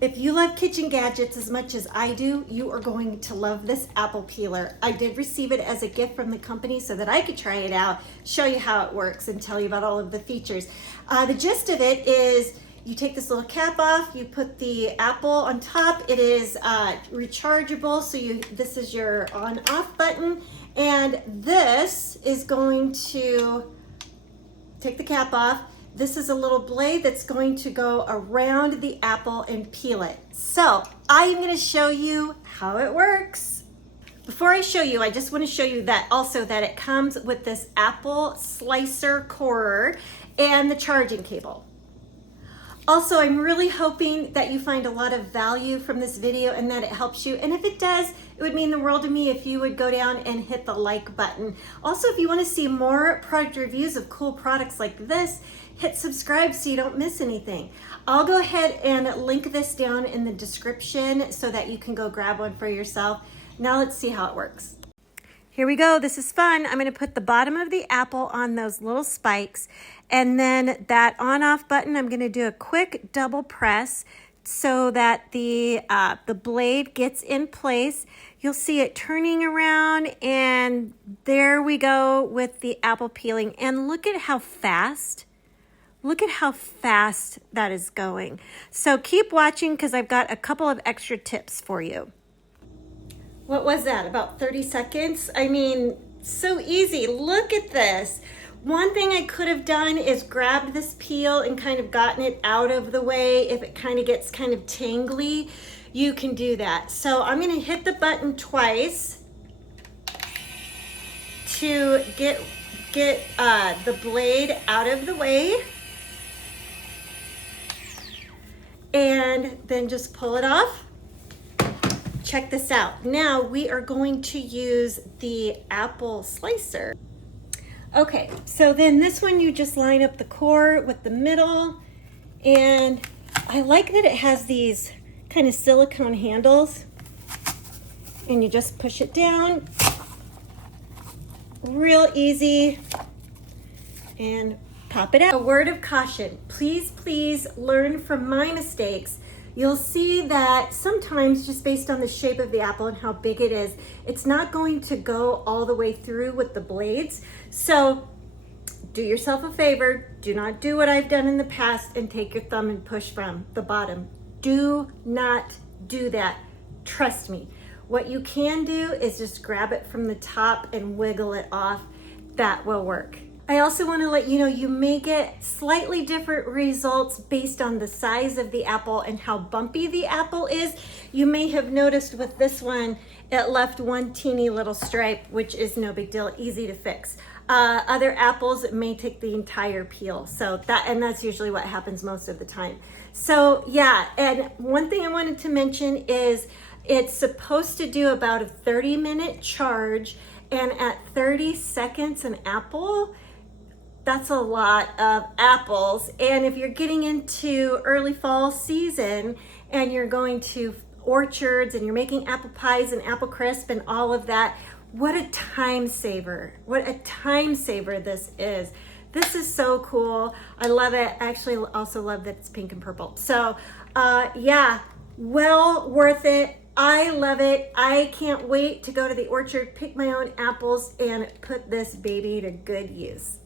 If you love kitchen gadgets as much as I do, you are going to love this apple peeler. I did receive it as a gift from the company so that I could try it out, show you how it works, and tell you about all of the features. The gist of it is you take this little cap off, you put the apple on top. It is rechargeable, so this is your on-off button, and this is going to take the cap off. This is a little blade that's going to go around the apple and peel it. So I'm going to show you how it works. Before I show you, I just want to show you that also that it comes with this apple slicer corer and the charging cable. Also, I'm really hoping that you find a lot of value from this video and that it helps you. And if it does, it would mean the world to me if you would go down and hit the like button. Also, if you want to see more product reviews of cool products like this, hit subscribe so you don't miss anything. I'll go ahead and link this down in the description so that you can go grab one for yourself. Now let's see how it works. Here we go. This is fun. I'm going to put the bottom of the apple on those little spikes, and then that on-off button, I'm going to do a quick double press so that the blade gets in place. You'll see it turning around, and there we go with the apple peeling. And look at how fast. Look at how fast that is going. So keep watching because I've got a couple of extra tips for you. What was that, about 30 seconds? I mean, so easy. Look at this. One thing I could have done is grabbed this peel and kind of gotten it out of the way. If it kind of gets kind of tangly, you can do that. So I'm gonna hit the button twice to get the blade out of the way. And then just pull it off. Check this out. Now we are going to use the apple slicer. Okay, so then this one you just line up the core with the middle, and I like that it has these kind of silicone handles, and you just push it down. Real easy, and pop it out. A word of caution, please learn from my mistakes. You'll see that sometimes just based on the shape of the apple and how big it is, it's not going to go all the way through with the blades. So do yourself a favor, do not do what I've done in the past and take your thumb and push from the bottom. Do not do that, trust me. What you can do is just grab it from the top and wiggle it off. That will work. I also want to let you know you may get slightly different results based on the size of the apple and how bumpy the apple is. You may have noticed with this one, it left one teeny little stripe, which is no big deal, easy to fix. Other apples, it may take the entire peel. So that's usually what happens most of the time. So yeah, and one thing I wanted to mention is it's supposed to do about a 30-minute charge, and at 30 seconds an apple, that's a lot of apples. And if you're getting into early fall season and you're going to orchards and you're making apple pies and apple crisp and all of that, what a time saver. What a time saver this is. This is so cool. I love it. I actually also love that it's pink and purple. So yeah, well worth it. I love it. I can't wait to go to the orchard, pick my own apples, and put this baby to good use.